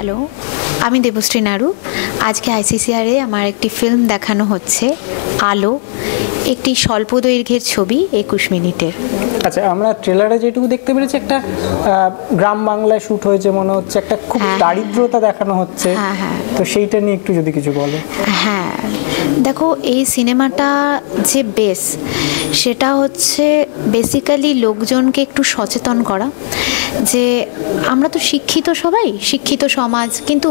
Hello, আমি দেবশ্রী নাড়ু। আজকে আইসিসিআরে আমার একটি ফিল্ম দেখানো হচ্ছে, আলো, একটি স্বল্প দৈর্ঘ্যের ছবি 21 মিনিটের। আচ্ছা, আমরা ট্রেলারে যেটুকু দেখতে পেরেছি একটা গ্রাম বাংলায় শ্যুট হয়েছে মনে হচ্ছে, একটা খুব দারিদ্রতা দেখানো হচ্ছে। তো সেইটা নিয়ে একটু যদি কিছু বলো। হ্যাঁ, দেখো, এই সিনেমাটা যে বেস, সেটা হচ্ছে বেসিক্যালি লোকজনকে একটু সচেতন করা যে আমরা তো শিক্ষিত, সবাই শিক্ষিত সমাজ, কিন্তু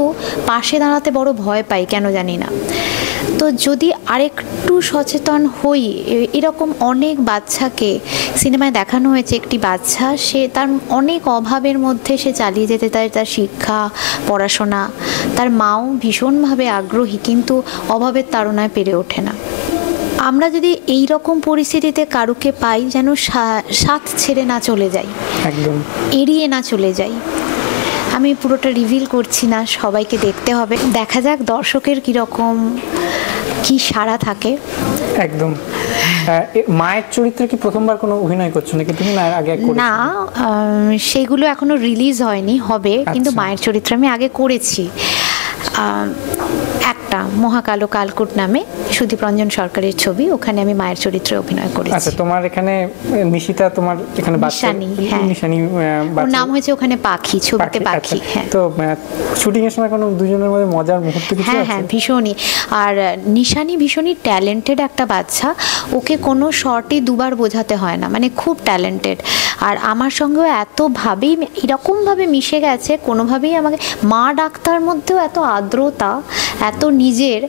পাশে দাঁড়াতে বড় ভয় পাই, কেন জানি না। তো যদি আরেকটু সচেতন হই, এরকম অনেক বাচ্চাকে সিনেমায় দেখানো হয়েছে। একটি বাচ্চা, সে তার অনেক অভাবের মধ্যে সে চালিয়ে যেতে চায় তার শিক্ষা, পড়াশোনা। তার মাও ভীষণভাবে আগ্রহী, কিন্তু অভাবের তাড়নায় পেরে ওঠে না। আমরা যদি এই রকম পরিস্থিতিতে কারুকে পাই, যেন সাথ ছেড়ে না চলে যাই, একদম এড়িয়ে না চলে যাই। আমি পুরোটা রিভিল করছি না, সবাইকে দেখতে হবে। দেখা যাক দর্শকের কীরকম কি সাড়া থাকে। একদম। মায়ের চরিত্রে কি প্রথমবার কোনো অভিনয় করছো নাকি তুমি? না, আগে না, সেগুলো এখনো রিলিজ হয়নি, হবে। কিন্তু মায়ের চরিত্র আমি আগে করেছি একটা, মহাকালো কালকুট নামে, সুদীপ রঞ্জন সরকারের ছবি, ওখানে আমি মায়ের চরিত্রে অভিনয় করেছি। আচ্ছা, তোমার এখানে নিশিতা, তোমার এখানে নিশানি, হ্যাঁ, নিশানি ওর নাম হয়েছে ওখানে পাখি, ছবিতে পাখি। হ্যাঁ, তো শুটিং এর সময় কোনো দুজনের মধ্যে মজার মুহূর্ত কিছু আছে? হ্যাঁ, ভীষণই। আর নিশানি ভীষণই ট্যালেন্টেড একটা বাচ্চা, ওকে কোনো শর্টই দুবার বোঝাতে হয় না, মানে খুব ট্যালেন্টেড। আর আমার সঙ্গেও এতভাবেই এরকমভাবে মিশে গেছে, কোনোভাবেই আমাকে মা ডাক্তার মধ্যেও এত আর্দ্রতা, এত নিজের,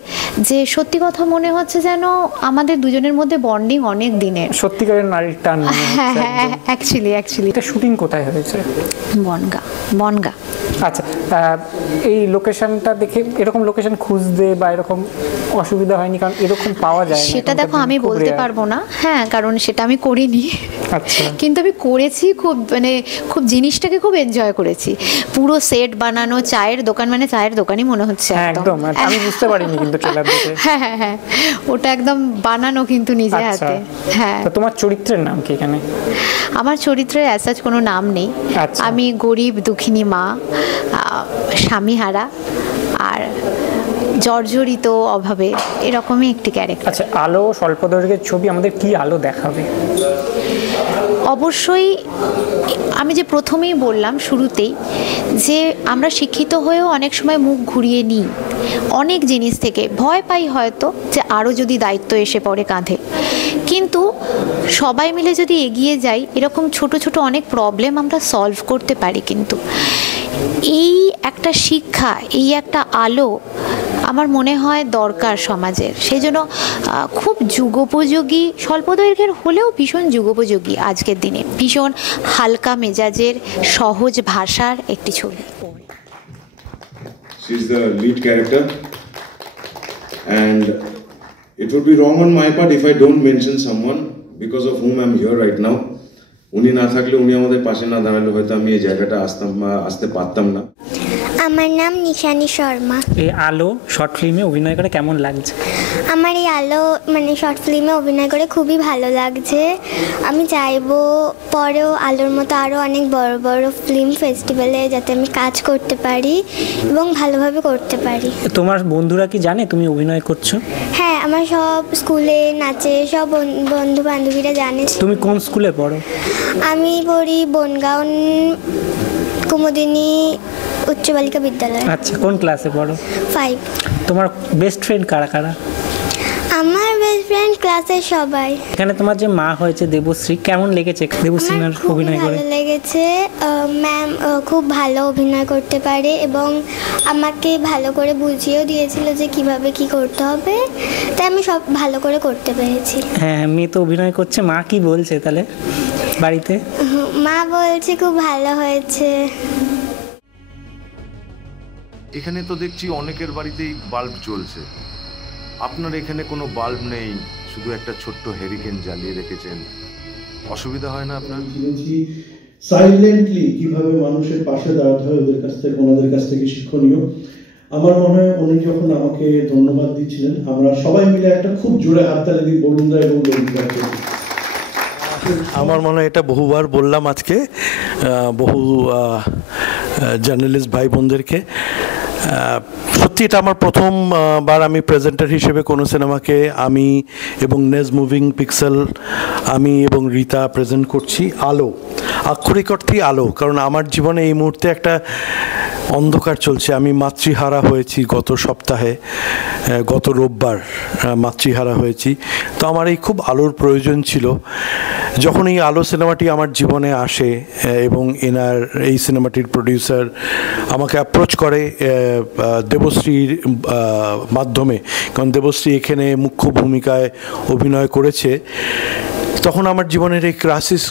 যে সত্যি কথা মনে হচ্ছে যেন আমাদের দুজনের মধ্যে বন্ডিং অনেক দিনের, সত্যিকারের নারীর টান। হ্যাঁ, অ্যাকচুয়ালি এটা শুটিং কোথায় হয়েছে? বনগা। আচ্ছা, এই লোকেশনটা দেখে এরকম লোকেশন খুঁজতে বা এরকম অসুবিধা হয়নি? কারণ এরকম পাওয়া যায় না। সেটা দেখো, আমি বলতে পারবো না, হ্যাঁ, কারণ সেটা আমি করিনি। আচ্ছা, কিন্তু আমি করেছি, খুব খুব জিনিসটাকে খুব এনজয় করেছি। পুরো সেট বানানো, চায়ের দোকান, মানে চায়ের দোকানই মনে হচ্ছে একদম। আমি বুঝতে পারিনি কিন্তু ট্রেলার দেখে। হ্যাঁ, ওটা একদম বানানো, কিন্তু নিজে হাতে। হ্যাঁ। তো তোমার চরিত্রের নাম কি এখানে? আমার চরিত্রের অ্যাজ কোনো নাম নেই। আমি গরিব দুঃখিনী মা, স্বামীহারা আর জর্জরিত অভাবে, এরকমই একটি ক্যারেক্টার। আচ্ছা, আলো স্বল্প দৈর্ঘ্যের ছবি, আমাদের কি আলো দেখাবে? অবশ্যই আমি যে প্রথমেই বললাম শুরুতেই, যে আমরা শিক্ষিত হয়েও অনেক সময় মুখ ঘুরিয়ে নিই অনেক জিনিস থেকে, ভয় পাই হয়তো যে আরও যদি দায়িত্ব এসে পড়ে কাঁধে। কিন্তু সবাই মিলে যদি এগিয়ে যাই, এরকম ছোট ছোট অনেক প্রবলেম আমরা সলভ করতে পারি। কিন্তু এই একটা শিক্ষা, এই একটা আলো আমার মনে হয় দরকার সমাজের। সেই জন্য খুব যুগোপযোগী, স্বল্প দৈর্ঘ্যের হলেও ভীষণ যুগোপযোগী আজকের দিনে, ভীষণ হালকা মেজাজের, সহজ ভাষার একটি ছবি। She is the lead character, and it would be wrong on my part if I don't mention someone because of whom I'm here right now. উনি না থাকলে, উনি আমাদের পাশে না দাঁড়ালে হয়তো আমি এই জায়গাটা আসতে পারতাম না। আমার নাম নিশানি শর্মা। এই আলো শর্ট ফিল্মে অভিনয় করে কেমন লাগছে? আমার এই আলো শর্ট ফিল্মে অভিনয় করে খুবই ভালো লাগছে। আমি চাইবো পরেও আলোর মতো আরও অনেক বড় বড় ফিল্ম ফেস্টিভ্যালে যাতে আমি কাজ করতে পারি এবং ভালোভাবে করতে পারি। তোমার বন্ধুরা কি জানে তুমি অভিনয় করছো? হ্যাঁ, আমার সব স্কুলে, নাচে সব বন্ধু বান্ধবীরা জানে। তুমি কোন স্কুলে পড়ো? আমি পড়ি বনগাঁও কুমুদিনী উচ্চ বালিকা বিদ্যালয়। আচ্ছা, কোন ক্লাসে পড়ো? 5। তোমার বেস্ট ফ্রেন্ড কারা কারা? আমার বেস্ট ফ্রেন্ড ক্লাসের সবাই। এখানে তোমার যে মা হয়েছে দেবশ্রী, কেমন লেগেছে দেবশ্রীর অভিনয় করে? ভালো লেগেছে। ম্যাম খুব ভালো অভিনয় করতে পারে এবং আমাকে ভালো করে বুঝিয়েও দিয়েছিল যে কিভাবে কি করতে হবে, তাই আমি সব ভালো করে করতে পেরেছি। হ্যাঁ, মেয়ে তো অভিনয় করছে। মা কি বলছে তাহলে বাড়িতে? মা বলছে খুব ভালো হয়েছে। এখানে তো দেখছি অনেকের বাড়িতেই বাল্ব জ্বলছে, আপনার এখানে কোনো বাল্ব নেই, শুধু একটা ছোট্ট হেরিকেন জ্বালিয়ে রেখেছেন। অসুবিধা হয় না আপনার? সাইলেন্টলি কিভাবে মানুষের পাশে দাঁড়াতে হয় ওনাদের কাছ থেকে শিক্ষণীয়। আমার মনে হয় উনি যখন আমাকে ধন্যবাদ দিচ্ছিলেন, আমরা সবাই মিলে একটা খুব জোরে হাততালি দিই বরুণদা এবং ললিতা। আমার মনে হয় এটা বহুবার বললাম আজকে, বহু জার্নালিস্ট ভাই বোনদেরকে। সত্যি এটা আমার প্রথমবার আমি প্রেজেন্টার হিসেবে কোনো সিনেমাকে আমি এবং নেজ মুভিং পিক্সেল আমি এবং রীতা প্রেজেন্ট করছি। আলো, আক্ষরিক অর্থেই আলো, কারণ আমার জীবনে এই মুহূর্তে একটা অন্ধকার চলছে। আমি মাতৃহারা হয়েছি গত সপ্তাহে, গত রোববার মাতৃহারা হয়েছি। তো আমার এই খুব আলোর প্রয়োজন ছিল। যখন এই আলো সিনেমাটি আমার জীবনে আসে এবং এই সিনেমাটির প্রডিউসার আমাকে অ্যাপ্রোচ করে দেবশ্রীর মাধ্যমে, কারণ দেবশ্রী এখানে মুখ্য ভূমিকায় অভিনয় করেছে, তখন আমার জীবনের এই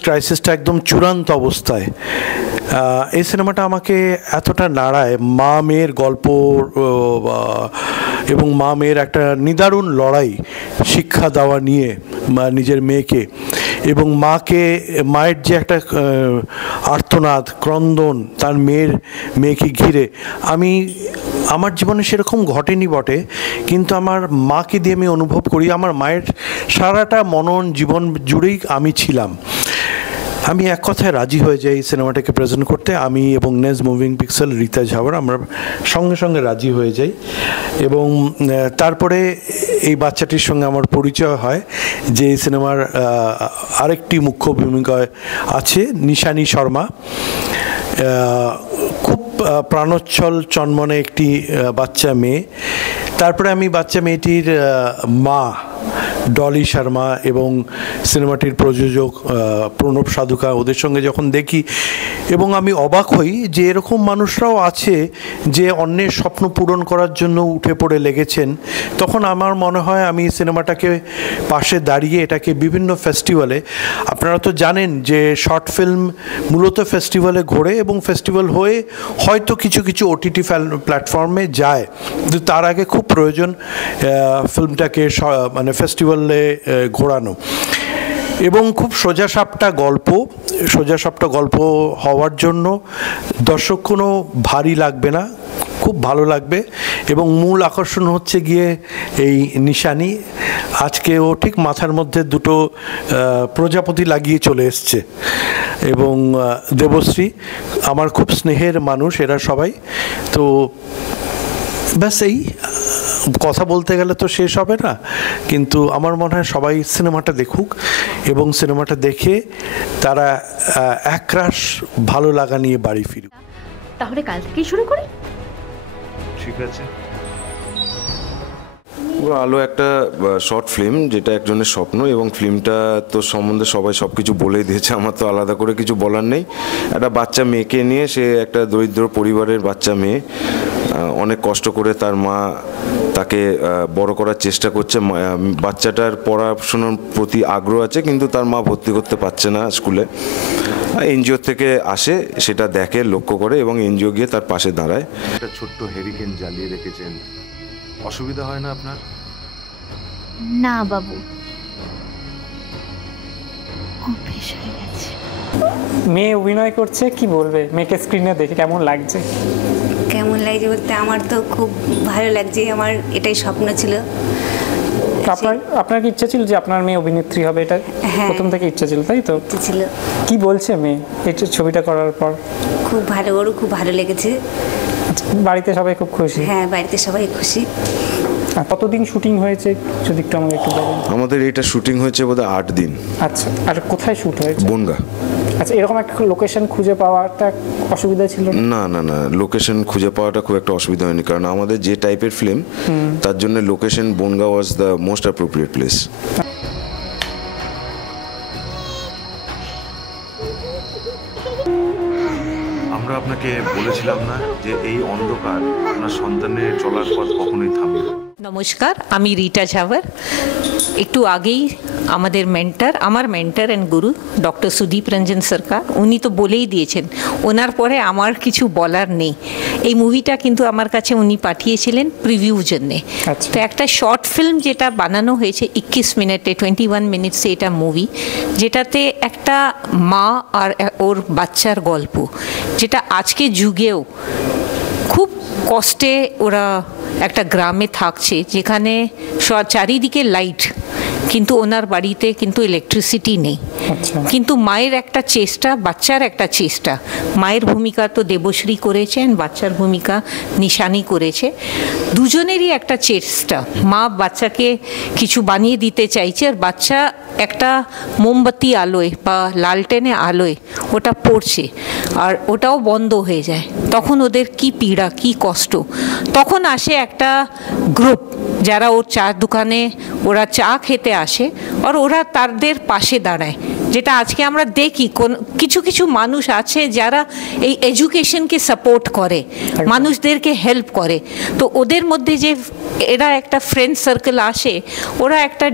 ক্রাইসিসটা একদম চূড়ান্ত অবস্থায়। এই সিনেমাটা আমাকে এতটা নাড়ায়, মা মেয়ের গল্প এবং মা মেয়ের একটা নিদারুণ লড়াই শিক্ষা দেওয়া নিয়ে নিজের মেয়েকে, এবং মায়ের যে একটা আর্তনাদ ক্রন্দন তার মেয়েকে ঘিরে। আমার জীবনে সেরকম ঘটেনি বটে, কিন্তু আমার মাকে দিয়ে আমি অনুভব করি, আমার মায়ের সারাটা মনন জীবন জুড়েই আমি ছিলাম। আমি এক কথায় রাজি হয়ে যাই সিনেমাটাকে প্রেজেন্ট করতে। আমি এবং নেজ মুভিং পিক্সেল, রীতা ঝাওয়ার, আমরা সঙ্গে সঙ্গে রাজি হয়ে যাই। এবং তারপরে এই বাচ্চাটির সঙ্গে আমার পরিচয় হয়, যে এই সিনেমার আরেকটি মুখ্য ভূমিকায় আছে নিশানী শর্মা। খুব প্রাণোচ্ছল চনমনে একটি বাচ্চা মেয়ে। তারপরে আমি বাচ্চা মেয়েটির মা ডলি শর্মা এবং সিনেমাটির প্রযোজক প্রণব সাধুকা, ওদের সঙ্গে যখন দেখি এবং আমি অবাক হই যে এরকম মানুষরাও আছে যে অন্যের স্বপ্ন পূরণ করার জন্য উঠে পড়ে লেগেছেন। তখন আমার মনে হয় আমি সিনেমাটাকে পাশে দাঁড়িয়ে এটাকে বিভিন্ন ফেস্টিভ্যালে, আপনারা তো জানেন যে শর্ট ফিল্ম মূলত ফেস্টিভ্যালে ঘোরে এবং ফেস্টিভ্যাল হয়ে হয়তো কিছু কিছু ওটিটি প্ল্যাটফর্মে যায়, কিন্তু তার আগে খুব প্রয়োজন ফিল্মটাকে মানে ফেস্টিভ্যালে ঘোরানো। এবং খুব সোজাসাপটা গল্প হওয়ার জন্য দর্শক কোনো ভারী লাগবে না, খুব ভালো লাগবে। এবং মূল আকর্ষণ হচ্ছে গিয়ে এই নিশানী। আজকে ও ঠিক মাথার মধ্যে দুটো প্রজাপতি লাগিয়ে চলে এসছে। এবং দেবশ্রী আমার খুব স্নেহের মানুষ, এরা সবাই। তো ব্যাস, এই কথা বলতে গেলে তো শেষ হবে না, কিন্তু আমার মনে হয় সবাই সিনেমাটা দেখুক এবং সিনেমাটা দেখে তারা একরাশ ভালো লাগা নিয়ে বাড়ি ফিরুক। তাহলে কাল থেকেই শুরু করি। ঠিক আছে। আলো একটা শর্ট ফিল্ম, যেটা একজনের স্বপ্ন, এবং ফিল্মটা তো সম্বন্ধে সবাই সব কিছু বলেই দিয়েছে, আমার তো আলাদা করে কিছু বলার নেই। একটা বাচ্চা মেয়েকে নিয়ে, সে একটা দরিদ্র পরিবারের বাচ্চা মেয়ে, অনেক কষ্ট করে তার মা তাকে বড় করার চেষ্টা করছে। বাচ্চাটার পড়াশোনার প্রতি আগ্রহ আছে, কিন্তু তার মা ভর্তি করতে পারছে না স্কুলে। এনজিও থেকে আসে, সেটা দেখে, লক্ষ্য করে, এবং এনজিও গিয়ে তার পাশে দাঁড়ায়। একটা ছোট্ট হেরিকেন জ্বালিয়ে রেখেছেন, অসুবিধা হয় না আপনার? না বাবু, অভ্যেস হয়ে গেছে। মেয়ে অভিনয় করছে, কি বলবে মেয়েকে স্ক্রিনে দেখে কেমন লাগছে? কেমন লাগছে বলতে, আমার তো খুব ভালো লাগছে, আমার এটাই স্বপ্ন ছিল। আপনার কি ইচ্ছা ছিল যে আপনার মেয়ে অভিনেত্রী হবে? এটা প্রথম থেকে ইচ্ছা ছিল, তাই তো? ছিল। কি বলছে মেয়ে এই ছবিটা করার পর? খুব ভালো, ওরও খুব ভালো লেগেছে। বাড়িতে সবাই খুব খুশি? হ্যাঁ, বাড়িতে সবাই খুশি। কতদিন শুটিং হয়েছে যদি একটু আমাকে একটু বলেন? আমাদের এটা শুটিং হয়েছে বোধহয় 8 দিন। আচ্ছা, আর কোথায় শুট হয়েছে? বনগা। আচ্ছা, এরকম একটা লোকেশন খুঁজে পাওয়াটা অসুবিধা ছিল? না না না, লোকেশন খুঁজে পাওয়াটা খুব একটা অসুবিধা হয়নি, কারণ আমাদের যে টাইপের ফিল্ম তার জন্য location Bangaon was the most appropriate place. আমরা আপনাকে বলেছিলাম না যে এই অন্ধকার আপনার সন্তানের চলার পথ কখনোই থামবে না। নমস্কার, আমি রীতা ঝাওয়ার। একটু আগেই আমাদের আমার mentor and Guru doctor Sudip Ranjan সরকার, উনি তো বলেই দিয়েছেন, ওনার পরে আমার কিছু বলার নেই। এই মুভিটা কিন্তু আমার কাছে উনি পাঠিয়েছিলেন প্রিভিউ জন্যে। তো একটা শর্ট ফিল্ম যেটা বানানো হয়েছে 21 মিনিটে, 21 মিনিটসে এটা মুভি, যেটাতে একটা মা আর ওর বাচ্চার গল্প, যেটা আজকে যুগেও খুব কষ্টে ওরা একটা গ্রামে থাকছে, যেখানে চারিদিকে লাইট, কিন্তু ওনার বাড়িতে কিন্তু ইলেকট্রিসিটি নেই, কিন্তু মায়ের একটা চেষ্টা, বাচ্চার একটা চেষ্টা, মায়ের ভূমিকা তো দেবশ্রী করেছেন, বাচ্চার ভূমিকা নিশানি করেছে, দুজনেরই একটা চেষ্টা। মা বাচ্চাকে কিছু বানিয়ে দিতে চাইছে আর বাচ্চা একটা মোমবাতি আলোয় বা লালটেনে আলোয় ওটা পড়ছে আর ওটাও বন্ধ হয়ে যায়, তখন ওদের কি পীড়া, কি কষ্ট। তখন আসে একটা গ্রুপ যারা ওর চার দোকানে ওরা চা খেতে আসে আর ওরা তাদের পাশে দাঁড়ায়, যেটা আজকে আমরা দেখি কিছু কিছু মানুষ আছে যারা এই এডুকেশনকে সাপোর্ট করে, মানুষদেরকে হেল্প করে। তো ওদের মধ্যে যে এরা একটা ফ্রেন্ড সার্কেল আসে, ওরা একটা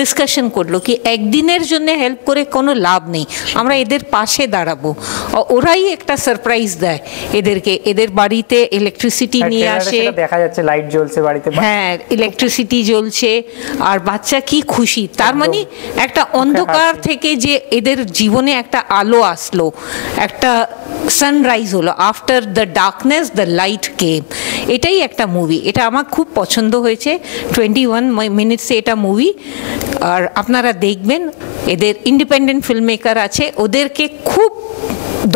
ডিসকাশন করলো কি একদিনের জন্য হেল্প করে কোনো লাভ নেই, আমরা এদের পাশে দাঁড়াবো। ওরাই একটা সারপ্রাইজ দেয় এদেরকে, এদের বাড়িতে ইলেকট্রিসিটি নিয়ে আসে, দেখা যাচ্ছে লাইট জ্বলছে বাড়িতে, হ্যাঁ ইলেকট্রিসিটি জ্বলছে আর বাচ্চা কি খুশি। তার মানে একটা অন্ধকার থেকে যে এদের জীবনে একটা আলো আসলো, একটা সানরাইজ হলো, after the darkness the light came. এটাই একটা মুভি, এটা আমার খুব পছন্দ হয়েছে। 21 মিনিটসে এটা মুভি, আর আপনারা দেখবেন। এদের ইন্ডিপেন্ডেন্ট ফিল্ম মেকার আছে, ওদেরকে খুব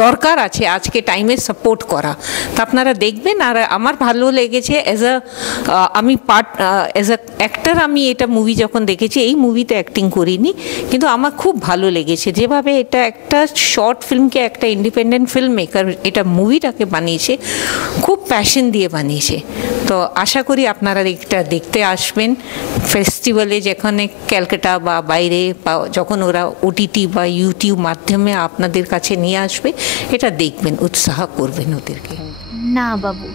দরকার আছে আজকে টাইমে সাপোর্ট করা, তা আপনারা দেখবেন। আর আমার ভালো লেগেছে আমি অ্যাজ আ অ্যাক্টার, আমি এটা মুভি যখন দেখেছি, এই মুভিতে অ্যাক্টিং করিনি, কিন্তু আমার খুব ভালো লেগেছে যেভাবে এটা একটা শর্ট ফিল্মকে একটা ইন্ডিপেন্ডেন্ট ফিল্ম মেকার এটা মুভিটাকে বানিয়েছে, খুব প্যাশন দিয়ে বানিয়েছে। তো আশা করি আপনারা এটা দেখতে আসবেন ফেস্টিভ্যালে, যেখানে ক্যালকাটা বা বাইরে বা যখন ওরা ওটিটি বা ইউটিউব মাধ্যমে আপনাদের কাছে নিয়ে আসবে, এটা দেখবেন, উৎসাহ করবেন ওদেরকে। না বাবু,